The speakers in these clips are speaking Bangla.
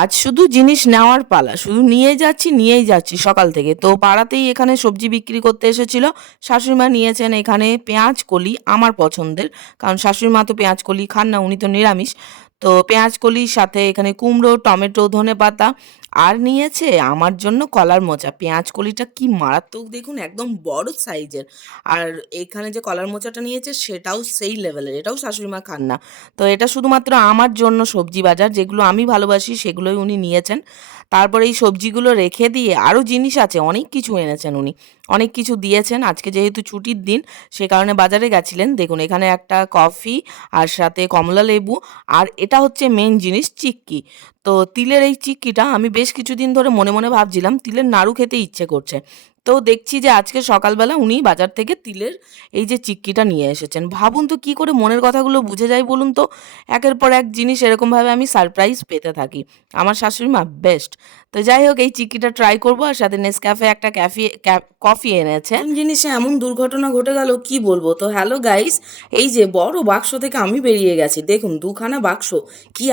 আজ শুধু জিনিস নেওয়ার পালা, শুধু নিয়েই যাচ্ছি সকাল থেকে। তো পাড়াতেই এখানে সবজি বিক্রি করতে এসেছিল। শাশুড়িমা নিয়েছেন এখানে পেঁয়াজ কলি আমার পছন্দের, কারণ শাশুড়িমা তো পেঁয়াজ কলি খান না, উনি তো নিরামিষ। তো পেঁয়াজ কলির সাথে এখানে কুমড়ো, টমেটো, ধনেপাতা আর নিয়েছে আমার জন্য কলার মোচা। পেঁয়াজ কলিটা কি মারাত্মক দেখুন, একদম বড় সাইজের। আর এখানে যে কলার মোচাটা নিয়েছে সেটাও সেই লেভেলের, এটাও শাশুড়িমা খান না। তো এটা শুধুমাত্র আমার জন্য সবজি বাজার, যেগুলো আমি ভালোবাসি সেগুলোই উনি নিয়েছেন। তারপরে এই সবজিগুলো রেখে দিয়ে আরও জিনিস আছে, অনেক কিছু এনেছেন উনি, অনেক কিছু দিয়েছেন। আজকে যেহেতু ছুটির দিন সে কারণে বাজারে গেছিলেন। দেখুন এখানে একটা কফি আর সাথে কমলা লেবু, আর এটা হচ্ছে মেন জিনিস চিক্কি। তো তিলের এই চিক্কিটা আমি বেশ কিছুদিন ধরে মনে মনে ভাবছিলাম তিলের নাড়ু খেতে ইচ্ছে করছে। তো দেখছি যে আজকে সকালবেলা উনি বাজার থেকে তিলের এই যে চিক্কিটা নিয়ে এসেছেন। ভাবুন তো কী করে মনের কথাগুলো বুঝে যায় বলুন তো। একের পর এক জিনিস এরকমভাবে আমি সারপ্রাইজ পেতে থাকি। আমার শাশুড়ি মা বেস্ট। তো যাই হোক, এই চিক্কিটা ট্রাই করবো, আর সাথে নেসক্যাফে একটা কফি এনেছে। কোন জিনিসে এমন দুর্ঘটনা ঘটে গেল কি বলবো। তো হ্যালো গাইস, এই যে বড় বাক্স থেকে আমি বেরিয়ে গেছি, দেখুন দুখানা বাক্স। কি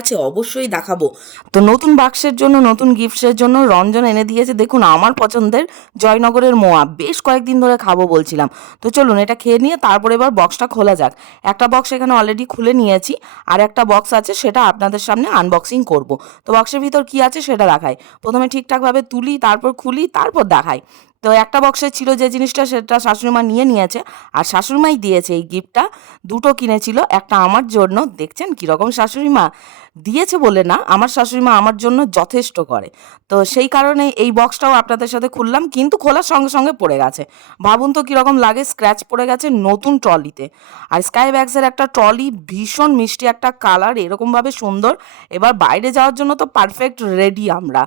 আছে অবশ্যই দেখাবো। তো নতুন বাক্সের জন্য, নতুন গিফটসের জন্য রঞ্জন এনে দিয়েছে দেখুন আমার পছন্দের জয়নগরের মোয়া। বেশ কয়েকদিন ধরে খাবো বলছিলাম। তো চলুন এটা খেয়ে নিয়ে তারপরে এবার বক্সটা খোলা যাক। একটা বক্স এখানে অলরেডি খুলে নিয়েছি, আর একটা বক্স আছে সেটা আপনাদের সামনে আনবক্সিং করব। তো বক্সের ভিতর কি আছে সেটা দেখাই। প্রথমে ঠিকঠাকভাবে তুলি, তারপর খুলি, তারপর দেখাই। তো একটা বক্সে ছিল যে জিনিসটা সেটা শাশুড়িমা নিয়েছে, আর শাশুড়িমাই দিয়েছে এই গিফটটা। দুটো কিনেছিল, একটা আমার জন্য। দেখছেন কীরকম শাশুড়িমা দিয়েছে বলে না, আমার শাশুড়িমা আমার জন্য যথেষ্ট করে। তো সেই কারণে এই বক্সটাও আপনাদের সাথে খুললাম, কিন্তু খোলার সঙ্গে সঙ্গে পড়ে গেছে। ভাবুন তো কীরকম লাগে, স্ক্র্যাচ পড়ে গেছে নতুন ট্রলিতে। আর স্কাই ব্যাগসের একটা ট্রলি, ভীষণ মিষ্টি একটা কালার, এরকমভাবে সুন্দর। এবার বাইরে যাওয়ার জন্য তো পারফেক্ট রেডি আমরা।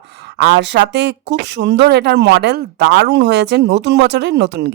আর সাথে খুব সুন্দর এটার মডেল, দারুণ হয়েছে, নতুন বছরের নতুন গিফট।